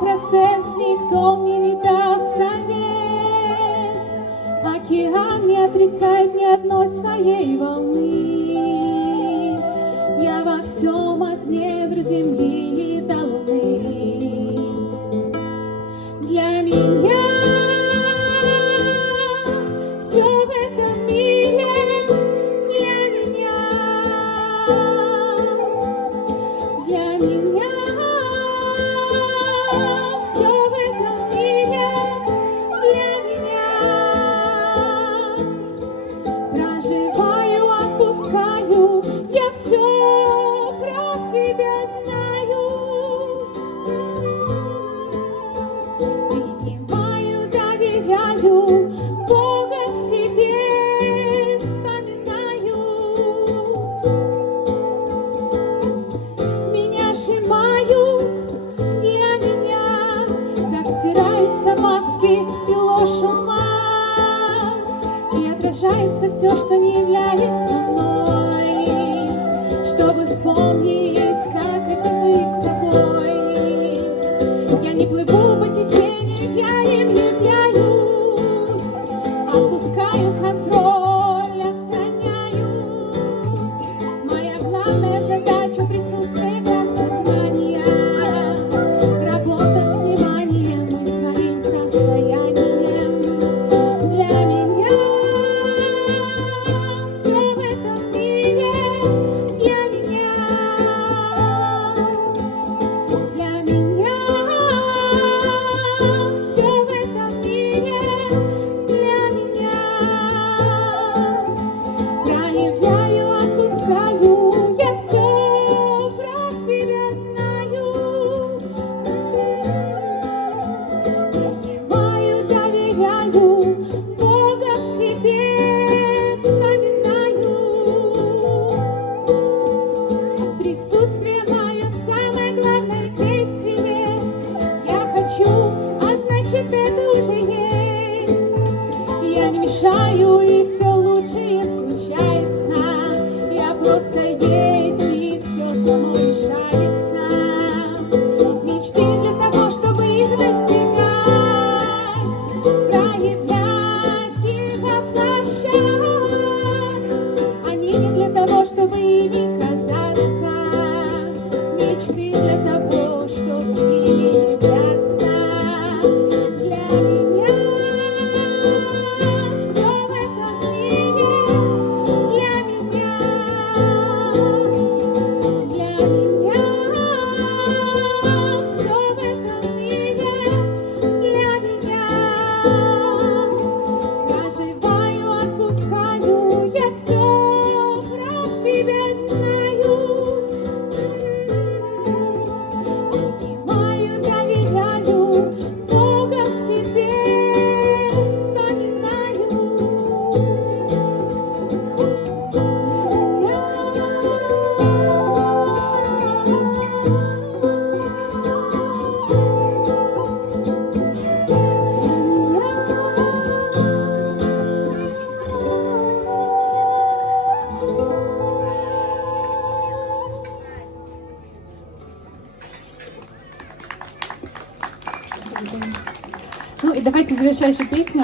процесс, никто мне не даст совет. Океан не отрицает ни одной своей волны. Я во всем от недр земли до луны. Для меня все в этом мире, для меня все в этом мире, для меня. Проживаю, отпускаю, я все про себя знаю. Принимаю, доверяю, Бога в себе вспоминаю. Меня сжимают, для меня так стираются маски и ложь ума, и отражается все, что не является мной, чтобы вспомнить, как это быть собой. Я не плыву по течению, я им являюсь, отпускаю контроль, отстраняюсь. Моя главная задача — присутствие как сознания, работа с вниманием и своим состоянием. Для меня все в этом мире, для меня все в этом мире, для меня. Проявляю, отпускаю, я все про себя знаю. Принимаю, доверяю, Бога в себе вспоминаю. Присутствие мое самое главное действие. Я хочу, а значит это уже есть. Я не мешаю, и все лучшее случается. Я просто есть, и все само решается. Мечты для того, чтобы их достигать, проявлять и воплощать. Они не для того, чтобы ими казаться. Мечты для того, чтобы ими являться. Для меня все в этом мире, для меня все в этом мире, для меня. Проживаю, отпускаю, я все про себя знаю. Принимаю, доверяю, Бога в себе вспоминаю. Ну и давайте завершающую песню.